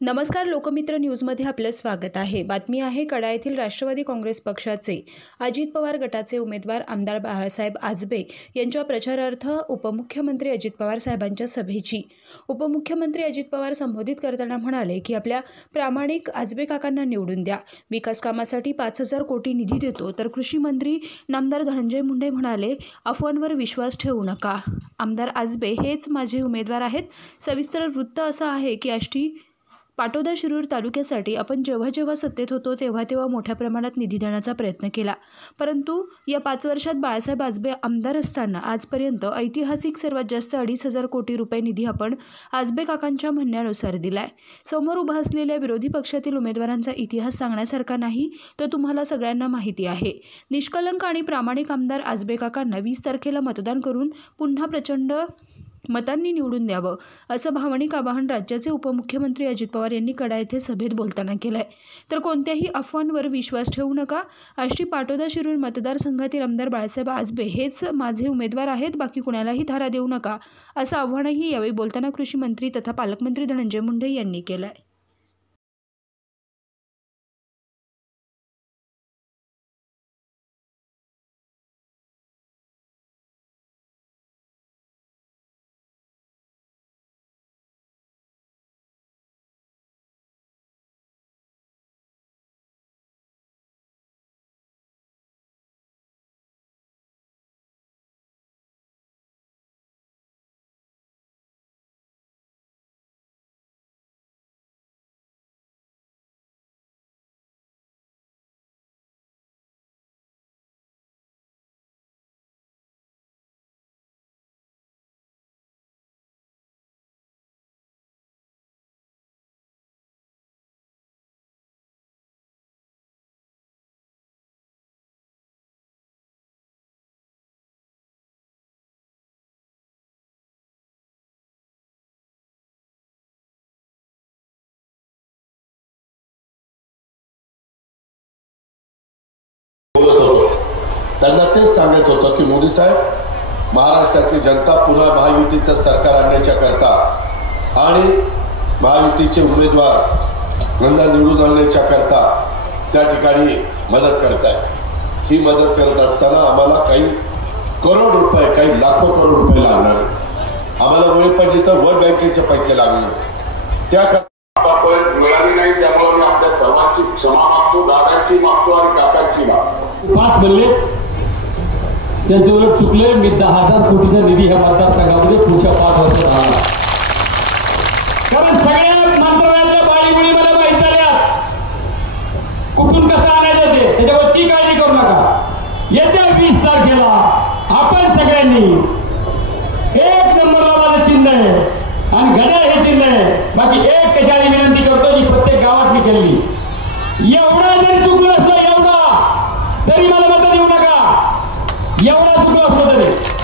नमस्कार, लोकमित्र न्यूजमध्ये आपलं स्वागत आहे। बातमी आहे कडा येथील राष्ट्रवादी काँग्रेस पक्षाचे अजित पवार गटाचे उमेदवार आमदार बाळासाहेब आजबे यांच्या प्रचारार्थ उपमुख्यमंत्री अजित पवार साहेबांच्या सभेची। उपमुख्यमंत्री अजित पवार संबोधित करताना म्हणाले की आपल्या प्रामाणिक आजबे काकांना निवडून द्या, विकास कामासाठी 5,000 कोटी निधी देतो। तर कृषी मंत्री नामदार धनंजय मुंडे म्हणाले, अफवांवर विश्वास ठेवू नका, आमदार आजबे हेच माझे उमेदवार आहेत। सविस्तर वृत्त असं आहे की आष्टी पाटोदा शिरूर तालुक्यासाठी आपण जेव्हा सत्तेत होतो तेव्हा मोठ्या प्रमाणात निधी देण्याचा प्रयत्न केला, परंतु या 5 वर्षात बाळासाहेब आजबे आमदार असताना आजपर्यंत ऐतिहासिक सर्वात जास्त 2,500 कोटी रुपये निधी आपण आजबे काकांच्या म्हणण्यानुसार दिलाय। समोर उभा असलेल्या विरोधी पक्षातील उमेदवारांचा इतिहास सांगण्यासारखा नाही, तो तुम्हाला सगळ्यांना माहिती आहे। निष्कलंक आणि प्रामाणिक आमदार आजबे काकांना 20 तारखेला मतदान करून पुन्हा प्रचंड मतांनी निवडून द्यावं, असं भावनिक आवाहन राज्याचे उपमुख्यमंत्री अजित पवार यांनी कडा येथे सभेत बोलताना केलंय। तर कोणत्याही अफवांवर विश्वास ठेवू नका, आष्टी पाटोदा शिरूर मतदारसंघातील आमदार बाळासाहेब आजबे हेच माझे उमेदवार आहेत, बाकी कुणालाही धारा देऊ नका, असं आव्हानही यावेळी बोलताना कृषी मंत्री तथा पालकमंत्री धनंजय मुंडे यांनी केलंय। त्यांना तेच सांगत होतो की मोदी साहेब, महाराष्ट्राची जनता पुन्हा महायुतीचं सरकार आणण्याच्या करता आणि महायुतीचे उमेदवार यंदा निवडून आणण्याच्या करता त्या ठिकाणी मदत करताय। ही मदत करत असताना आम्हाला काही करोड रुपये, काही लाखो करोड रुपये लागणार आहेत। आम्हाला वेळ पडली तर वर्ल्ड बँकेचे पैसे लागणार, त्या मिळाली नाही, त्यामुळे आपल्या सर्वांची क्षमा मागतो, दादाची मागतो आणि काकांची मागतो। 5 बोलले त्यांचे उलट चुकले। मी 10,000 कोटीचा निधी ह्या मतदारसंघामध्ये पुढच्या 5 वर्षात आणला, कारण सगळ्या मंत्रालयातल्या बाळीमुळी मला माहित झाल्या कुठून कसं आणायचं ते, त्याच्यावर ती काळजी करू नका। येत्या 20 तारखेला आपण सगळ्यांनी 1 नंबरला माझं चिन्ह आहे आणि घड्याळ हे चिन्ह आहे। बाकी एक त्याच्याने विनंती करतो जी प्रत्येक गावात मी केली, एवढा जरी चुकलं असलं एवढा तरी मला मत देऊ नका, एवढा चुकलं असलं तरी